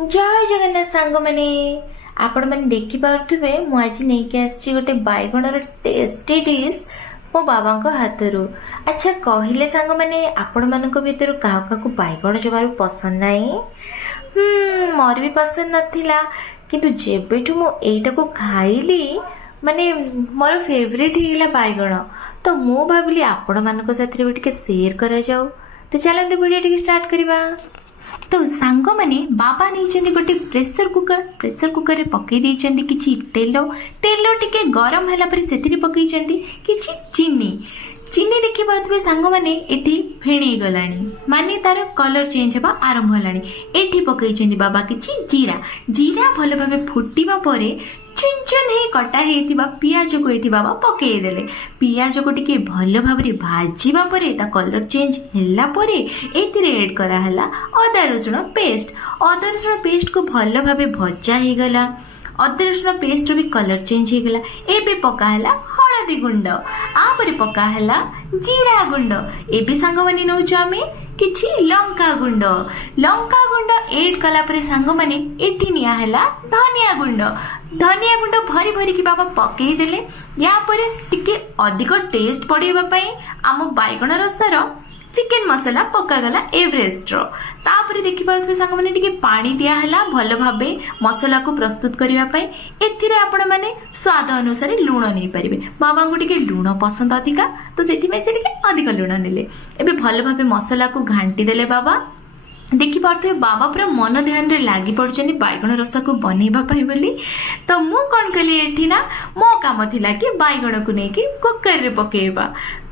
जय जगन्नाथ सांग मैंने आपण मैंने देखि पार्थुबे मु आज नेकी आछि गोटे बाइगणर टेस्टी डिश मो बाबा हाथ रू। अच्छा कहले सांग मैंने आपण मानक भितर क्या क्या बाइगण जमार पसंद नहीं? मोर भी पसंद नथिला किंतु जेबेठु मु एटा को खाइली माने मोर फेवरेट हिला बाइगण। तो मु भाबिली आपण मानक साथरे भी टिके शेयर करा जाऊ। तो चलते वीडियो टिके स्टार्ट करिबा। तो सांग माने बाबा नहीं गोटे प्रेसर कुकर रे पकई देइचंदी किछि तेल टिके गरम होला पर सेथिरे पकईचंदी किछि चीनी देखि पाथबे सांग माने एठी फेणी गलानी माने तार कलर चेंज हेबा आरंभ हलानी। एठी पकईचंदी बाबा किछि जीरा भल भाबे फुटिबा परे चुन चुन हे कटा हेतिबा पियाज को एठी बाबा पकई देले। पियाज को टिके भल भाबरे भाजीबा परे ता कलर चेंज हैला परे एथिरे ऐड करा हला अदा रसुण पेस्ट को भल भाबे भजा हे गला। अदा रसुण पेस्ट भी कलर चेंज हे गला। एबे पका हला हळदी गुंड आपर पका हला जीरा गुंड। एबे सांग माने नउछ आमे किछि लंका गुंड ऐड कला परे सांग माने एठी निया हला धनिया गुंड भरी भरी की बाबा पकई देले। या परे टिके अधिक टेस्ट पड़ेबा पई आम बाइगण रसर चिकेन मसाला पकागला एवरेस्ट रो। तापरे देखि पारथबे सांग माने टिके पानी दिया हला भल भाबे मसाला को प्रस्तुत करिवा पई। एथिरे आपण माने स्वाद अनुसार लूण नै परिबे। बाबा को टिके लूण पसंद अधिका तो सेथि में से टिके अधिक लूण नेले। एबे भल भाबे मसाला को घांटी देले बाबा। देखि पारथबे बाबा पूरा मन ध्यान रे लागी पड़छनी बाइगण रस को बनेबा पई बोली। तो मु कोन कली एठी ना मो काम थिला कि बाइगण को नै कि कुकर रे पकेबा।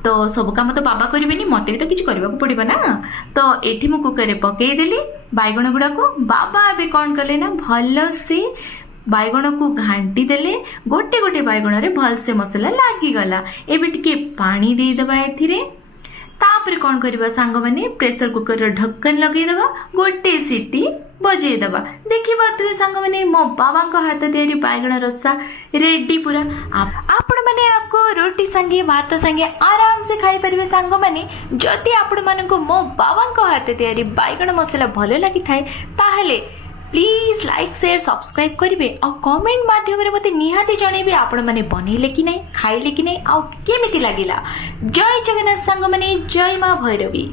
तो सब काम तो बाबा करेनि मते भी तो किछ करबा को पड़िबा ना। तो एठी मु कुकर रे पकेई देली बाइगण गुडा को। बाबा एबे कोन कले ना भल से बाइगण को घांटी देले। गोटे गोटे बाइगण रे भल से मसाला लागी गला। एबे टिके पानी दे देबा एथिरे। तापर कौन करबा सांग माने प्रेशर कुकर रो ढक्कन लगे देबा गोटे सीटी बजे देबा। देखि पारथबे सांग माने मो बाबा को हाथ तैयारी बाइगण रसा रेडी पूरा। आपण माने आको रोटी संगे भात संगे आराम से खाई परिबे सांग माने। जदि आपण मानको मो बाबा को हाथ तैयारी बाइगण मसाला भलो लागि थाए ताहले प्लीज लाइक शेयर सब्सक्राइब करेंगे और कमेंट माध्यम रे मते निहाती जणेबे आपण माने बनेले कि नहीं खाइले कि नहीं आ केमिति लागिला। जय जगन्नाथ सांग माने जय मां भैरवी।